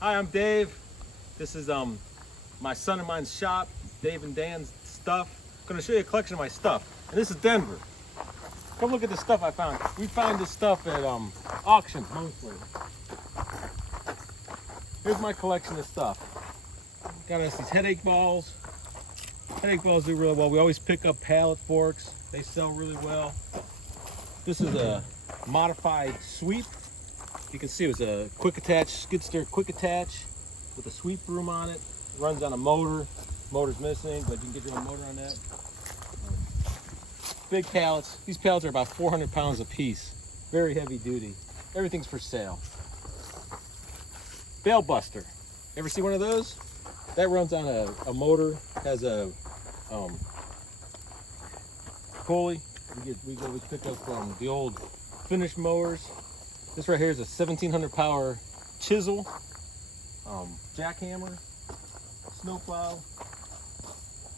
Hi, I'm Dave. This is my son and mine's shop, Dave and Dan's stuff. I'm gonna show you a collection of my stuff. And this is Denver. Come look at the stuff I found. We find this stuff at auctions mostly. Here's my collection of stuff. Got us these headache balls. Headache balls do really well. We always pick up pallet forks. They sell really well. This is a modified sweep. You can see it was a quick attach, skid steer quick attach with a sweep broom on it. Runs on a motor. Motor's missing, but you can get your own motor on that. Big pallets. These pallets are about 400 pounds a piece. Very heavy duty. Everything's for sale. Bale buster. Ever see one of those? That runs on a motor, has a pulley. We pick up from the old finish mowers. This right here is a 1700 power chisel, jackhammer, snowplow.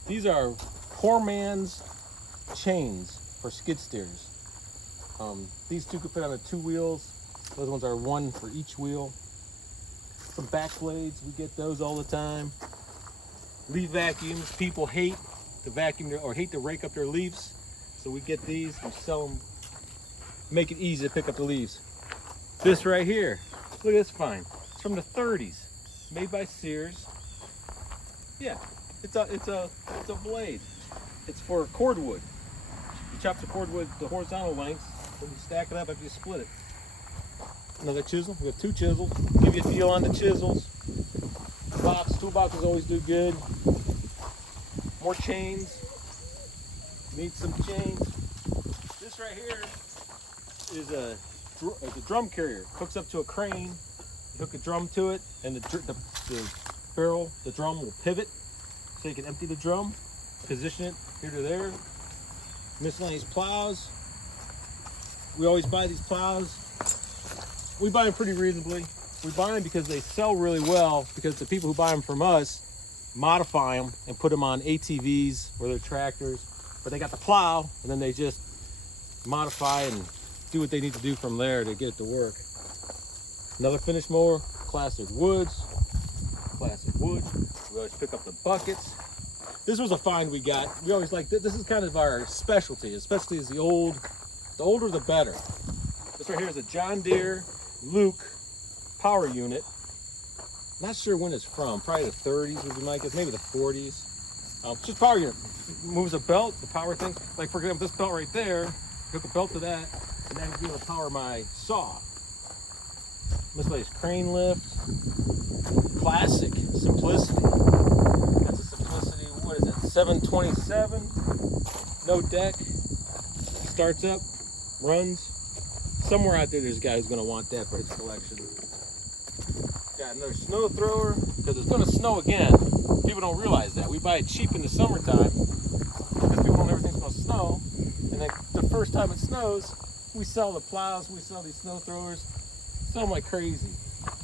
These are poor man's chains for skid steers. These two could fit on the 2 wheels. Those ones are 1 for each wheel. Some back blades, we get those all the time. Leaf vacuums, people hate to vacuum or hate to rake up their leaves. So we get these, we sell them, make it easy to pick up the leaves. This right here, look at this find. It's from the 30s, made by Sears. Yeah, it's a blade. It's for cordwood. You chop the cordwood the horizontal lengths, then you stack it up after you split it. Another chisel. We have 2 chisels. Give you a deal on the chisels. Toolboxes always do good. More chains. Need some chains. This right here is a drum carrier. Hooks up to a crane. You hook a drum to it, and the barrel, the drum will pivot, so you can empty the drum, position it here to there. Miscellaneous plows. We always buy these plows. We buy them pretty reasonably. We buy them because they sell really well, because the people who buy them from us modify them and put them on ATVs or their tractors. But they got the plow, and then they just modify and do what they need to do from there to get it to work. Another finish mower, classic woods. Classic woods. We always pick up the buckets. This was a find we got. We always like this. This is kind of our specialty, especially as the older the better. This right here is a John Deere Luke power unit. Not sure when it's from. Probably the 30s would be my guess. Maybe the 40s. Just power unit. Moves a belt, the power thing. Like for example, this belt right there. Hook a belt to that, and then be able to power my saw. Miscellaneous crane lift. Classic simplicity. That's a simplicity. What is it? 727. No deck. Starts up, runs. Somewhere out there, there's a guy who's going to want that for his collection. Got another snow thrower, because it's going to snow again. People don't realize that. We buy it cheap in the summertime, because people don't ever think it's going to snow. And then the first time it snows, we sell the plows, we sell these snow throwers, sell them like crazy.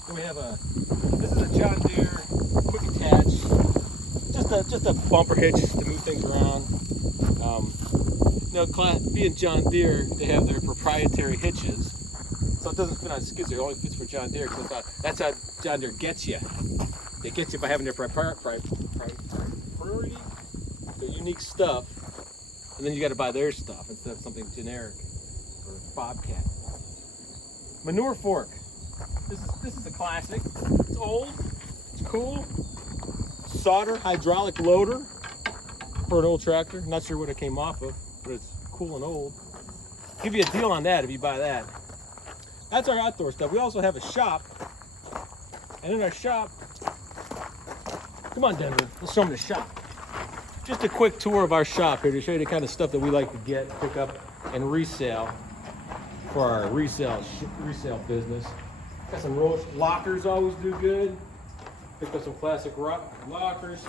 Then we have this is a John Deere quick attach, just a bumper hitch to move things around. Being John Deere, they have their proprietary hitches, so it doesn't fit on skid steer. It only fits for John Deere, because that's how John Deere gets you. They get you by having their unique stuff, and then you got to buy their stuff instead of something generic or Bobcat. Manure fork. This is a classic. It's old. It's cool. Solder hydraulic loader for an old tractor. Not sure what it came off of, but it's cool and old. Give you a deal on that if you buy that. That's our outdoor stuff. We also have a shop, and in our shop, come on Denver, let's show them the shop. Just a quick tour of our shop here to show you the kind of stuff that we like to get, pick up, and resell for our resale business. Got some lockers, always do good. Picked up some classic lockers.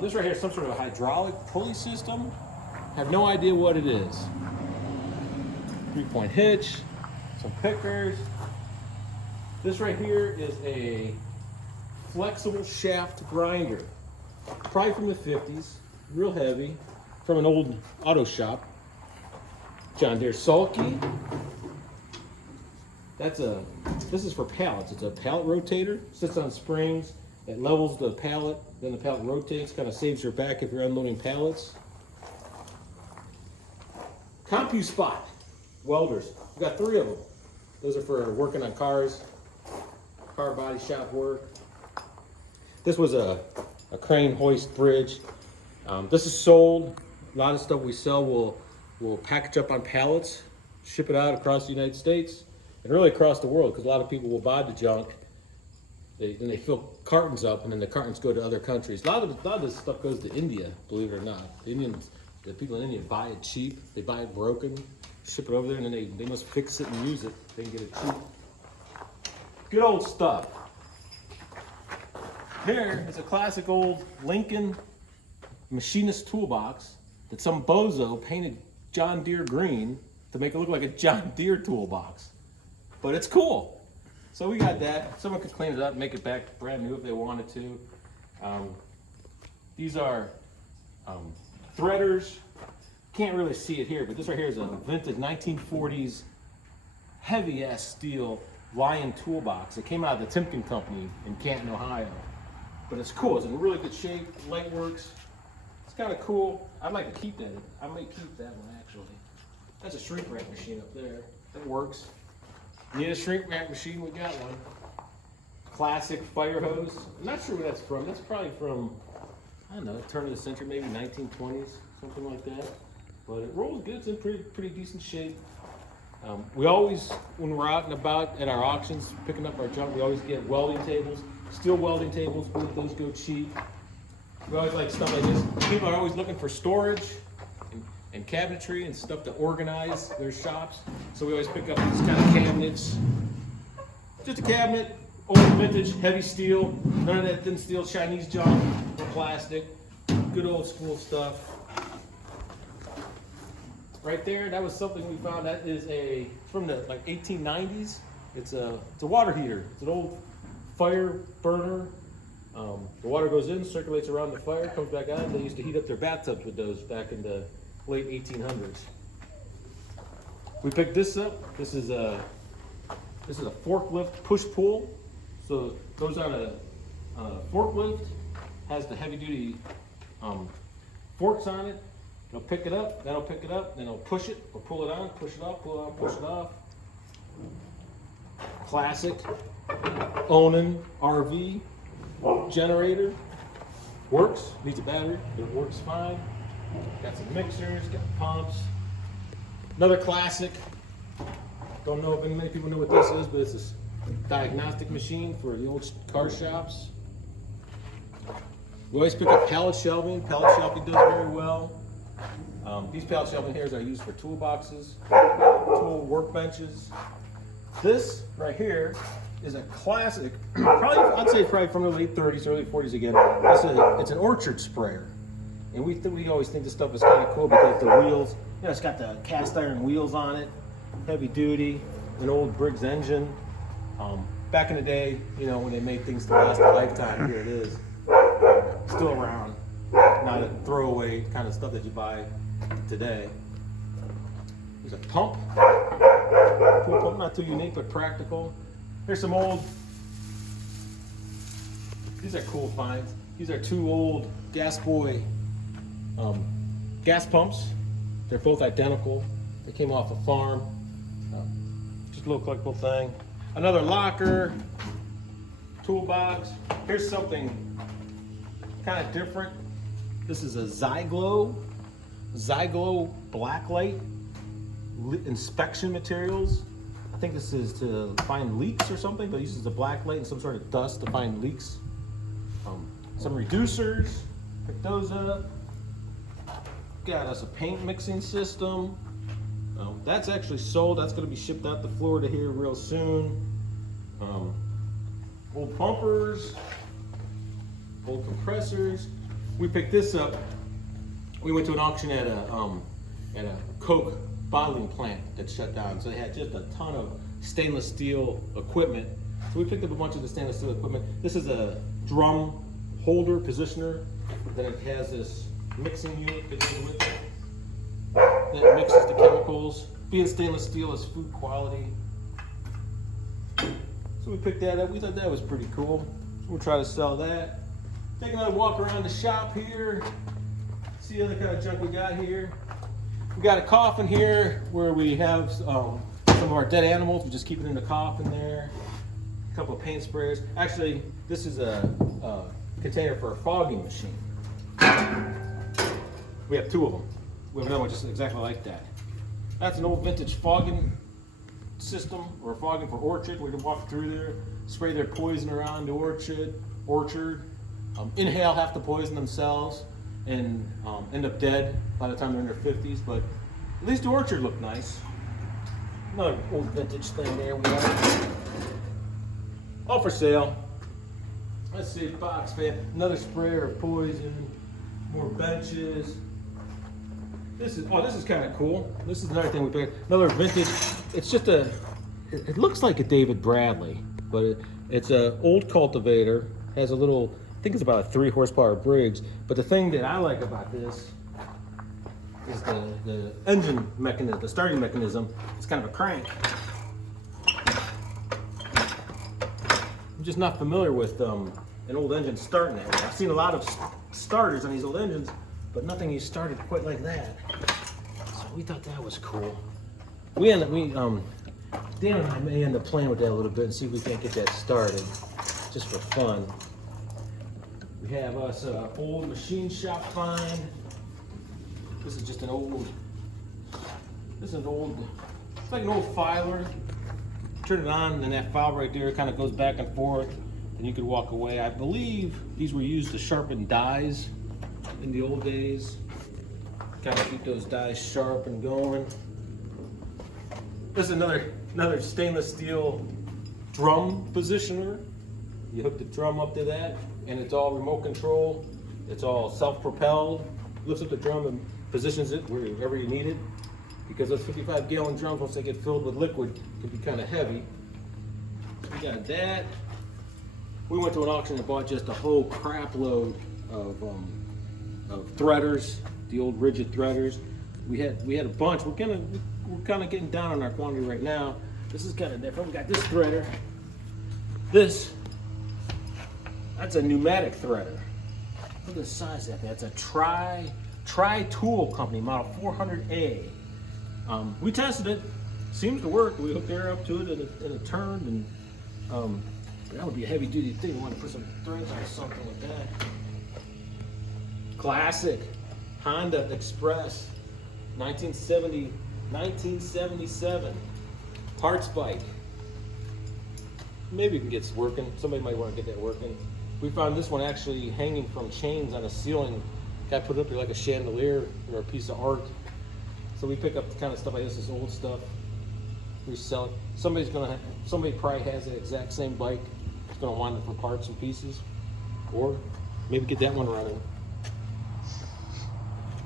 This right here is some sort of a hydraulic pulley system. Have no idea what it is. 3-point hitch, some pickers. This right here is a flexible shaft grinder. Probably from the 50s, real heavy, from an old auto shop. John Deere sulky. This is for pallets. It's a pallet rotator, sits on springs. It levels the pallet, then the pallet rotates, kind of saves your back if you're unloading pallets. CompuSpot welders. We got 3 of them. Those are for working on cars, car body shop work. This was a crane hoist bridge. This is sold. A lot of stuff we sell we'll package up on pallets, ship it out across the United States, and really across the world, because a lot of people will buy the junk. Then they fill cartons up, and then the cartons go to other countries. A lot of this stuff goes to India, believe it or not. The people in India buy it cheap. They buy it broken, ship it over there, and then they must fix it and use it. They can get it cheap. Good old stuff. Here is a classic old Lincoln machinist toolbox that some bozo painted John Deere green to make it look like a John Deere toolbox. But it's cool. So we got that. Someone could clean it up and make it back brand new if they wanted to. These are threaders. Can't really see it here, but this right here is a vintage 1940s heavy ass steel Lion toolbox. It came out of the Timken Company in Canton, Ohio. But it's cool. It's in really good shape. Light works. It's kind of cool. I'd like to keep that. I might keep that one actually. That's a shrink wrap machine up there. That works. Need a shrink wrap machine? We got one. Classic fire hose. I'm not sure where that's from. That's probably from, I don't know, turn of the century, maybe 1920s, something like that. But it rolls good. It's in pretty decent shape. We always, when we're out and about at our auctions, picking up our junk, we always get welding tables, steel welding tables. We let those go cheap. We always like stuff like this. People are always looking for storage and cabinetry and stuff to organize their shops. So we always pick up these kind of cabinets. Just a cabinet, old vintage, heavy steel, none of that thin steel Chinese junk or plastic. Good old school stuff. Right there, that was something we found. That is from the like 1890s. It's a water heater. It's an old fire burner. The water goes in, circulates around the fire, comes back out. They used to heat up their bathtubs with those back in the late 1800s. We picked this up. This is a forklift push-pull. So it goes on a forklift, has the heavy-duty forks on it. It'll pick it up, that'll pick it up, then it'll push it, or pull it on, push it off, pull it on, push it off. Classic Onan RV generator. Works, needs a battery, but it works fine. Got some mixers, got pumps. Another classic. Don't know if many people know what this is, but it's this diagnostic machine for the old car shops. We always pick up pallet shelving. Pallet shelving does very well. These pallet shelving here are used for toolboxes, tool workbenches. This right here is a classic, I'd say probably from the late 30s, early 40s again. It's an orchard sprayer. And we always think this stuff is kind of cool because the wheels, it's got the cast iron wheels on it, heavy duty, an old Briggs engine. Back in the day, when they made things to last a lifetime, here it is. Still around, not a throwaway kind of stuff that you buy today. There's a pump, pool pump, not too unique but practical. Here's some these are cool finds. These are 2 old Gas Boy gas pumps. They're both identical. They came off a farm. Just a little collectible thing. Another locker, toolbox. Here's something kind of different. This is a Zyglow blacklight inspection materials. I think this is to find leaks or something, but it uses a blacklight and some sort of dust to find leaks. Some reducers, pick those up. Got us a paint mixing system. That's actually sold. That's going to be shipped out to Florida here real soon. Old pumpers, old compressors. We picked this up. We went to an auction at a Coke bottling plant that shut down. So they had just a ton of stainless steel equipment. So we picked up a bunch of the stainless steel equipment. This is a drum holder positioner. Then it has this mixing unit that goes with it that mixes the chemicals. Being stainless steel is food quality. So we picked that up. We thought that was pretty cool. So we'll try to sell that. Take another walk around the shop here. See the other kind of junk we got here. We got a coffin here where we have some of our dead animals. We just keep it in the coffin there. A couple of paint sprayers. Actually, this is a container for a fogging machine. We have two of them. We have another one just exactly like that. That's an old vintage fogging system, or fogging for orchard. We can walk through there, spray their poison around the orchard, inhale half the poison themselves, and end up dead by the time they're in their 50s. But at least the orchard looked nice. Another old vintage thing there we have. All for sale. Let's see, box fan. Another sprayer of poison. More benches. This is kind of cool. This is another thing we picked. Another vintage. It's just it looks like a David Bradley, but it's an old cultivator. Has a little, I think it's about a 3 horsepower Briggs. But the thing that I like about this is the engine mechanism, the starting mechanism. It's kind of a crank. I'm just not familiar with an old engine starting that way. I've seen a lot of starters on these old engines, but nothing you started quite like that. So we thought that was cool. Dan and I may end up playing with that a little bit and see if we can't get that started, just for fun. We have us an old machine shop find. This is just an old, it's like an old filer. Turn it on and that file right there kind of goes back and forth and you could walk away. I believe these were used to sharpen dies in the old days. Kind of keep those dies sharp and going. This is another stainless steel drum positioner. You hook the drum up to that and it's all remote control. It's all self-propelled. Lifts up the drum and positions it wherever you need it. Because those 55-gallon drums, once they get filled with liquid, can be kind of heavy. So we got that. We went to an auction and bought just a whole crap load of threaders, the old rigid threaders. We had a bunch. We're kind of getting down on our quantity right now. This is kind of different. We got this threader. That's a pneumatic threader. Look at the size of that. That's a Tri-Tool Company, model 400A. We tested it. Seems to work. We hooked air up to it and it turned. And that would be a heavy duty thing. We want to put some threads on something like that. Classic Honda Express, 1977 parts bike. Maybe we can get it working. Somebody might want to get that working. We found this one actually hanging from chains on a ceiling. Guy put it up there like a chandelier or a piece of art. So we pick up the kind of stuff like this old stuff. We sell it. Somebody probably has the exact same bike. It's gonna want it for parts and pieces, or maybe get that one running.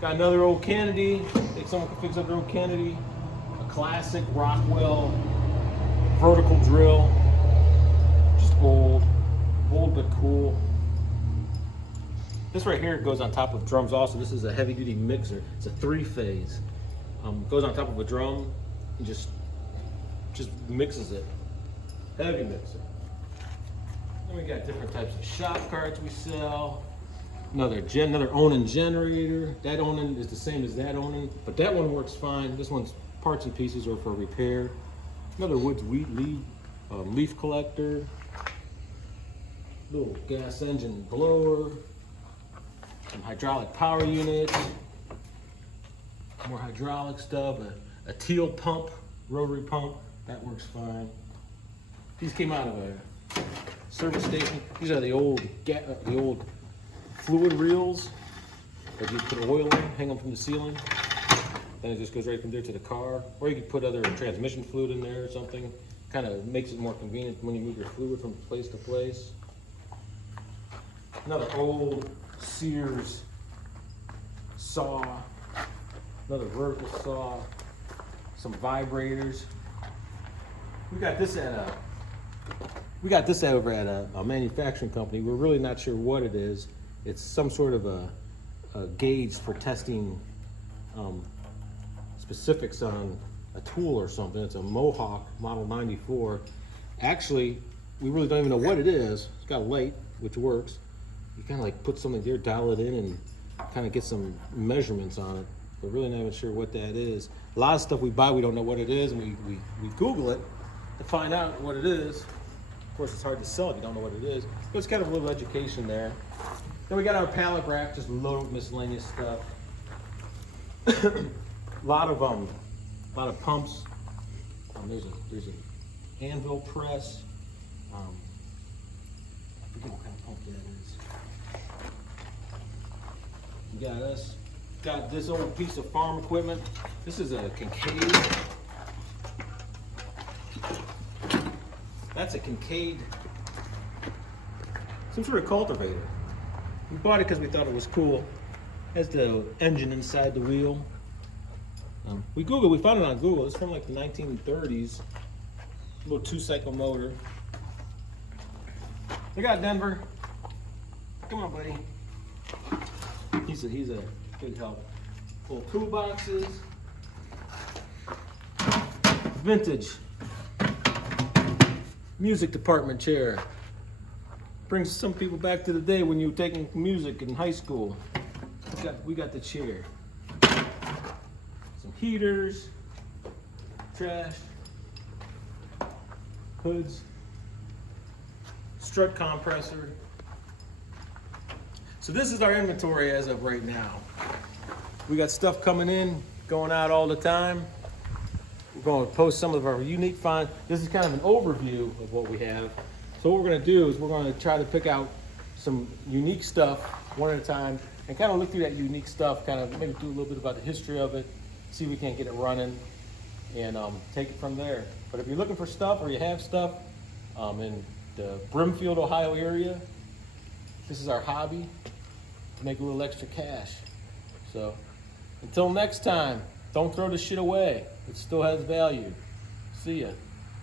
Got another old Kennedy. Think someone can fix up their old Kennedy. A classic Rockwell vertical drill. Just old but cool. This right here goes on top of drums also. This is a heavy duty mixer. It's a 3-phase. Goes on top of a drum and just mixes it. Heavy mixer. Then we got different types of shop carts we sell. Another Onan generator. That Onan is the same as that Onan, but that one works fine. This one's parts and pieces or for repair. Another Woods wheat leaf collector. Little gas engine blower. Some hydraulic power units. More hydraulic stuff. A Teal pump, rotary pump. That works fine. These came out of a service station. These are the old fluid reels that you put oil in, hang them from the ceiling. Then it just goes right from there to the car. Or you could put other transmission fluid in there or something. Kind of makes it more convenient when you move your fluid from place to place. Another old Sears saw. Another vertical saw. Some vibrators. We got this over at a manufacturing company. We're really not sure what it is. It's some sort of a gauge for testing specifics on a tool or something. It's a Mohawk Model 94. Actually, we really don't even know what it is. It's got a light, which works. You kind of like put something here, dial it in, and kind of get some measurements on it. But really not even sure what that is. A lot of stuff we buy, we don't know what it is, and we Google it to find out what it is. Of course, it's hard to sell if you don't know what it is. But it's kind of a little education there. Then we got our pallet rack, just loaded with miscellaneous stuff. a lot of pumps. There's an anvil press. I forget what kind of pump that is. Got this old piece of farm equipment. This is a Kincaid. That's a Kincaid, some sort of cultivator. We bought it because we thought it was cool. Has the engine inside the wheel. We found it on Google. It's from like the 1930s. A little 2-cycle motor. We got Denver. Come on, buddy. He's a big help. Full toolboxes. Vintage music department chair. Brings some people back to the day when you were taking music in high school. We got the chair. Some heaters, trash, hoods, strut compressor. So this is our inventory as of right now. We got stuff coming in, going out all the time. We're going to post some of our unique finds. This is kind of an overview of what we have. So what we're going to do is we're going to try to pick out some unique stuff one at a time and kind of look through that unique stuff, kind of maybe do a little bit about the history of it, see if we can't get it running, and take it from there. But if you're looking for stuff or you have stuff in the Brimfield, Ohio area, this is our hobby to make a little extra cash. So until next time, don't throw the shit away. It still has value. See ya.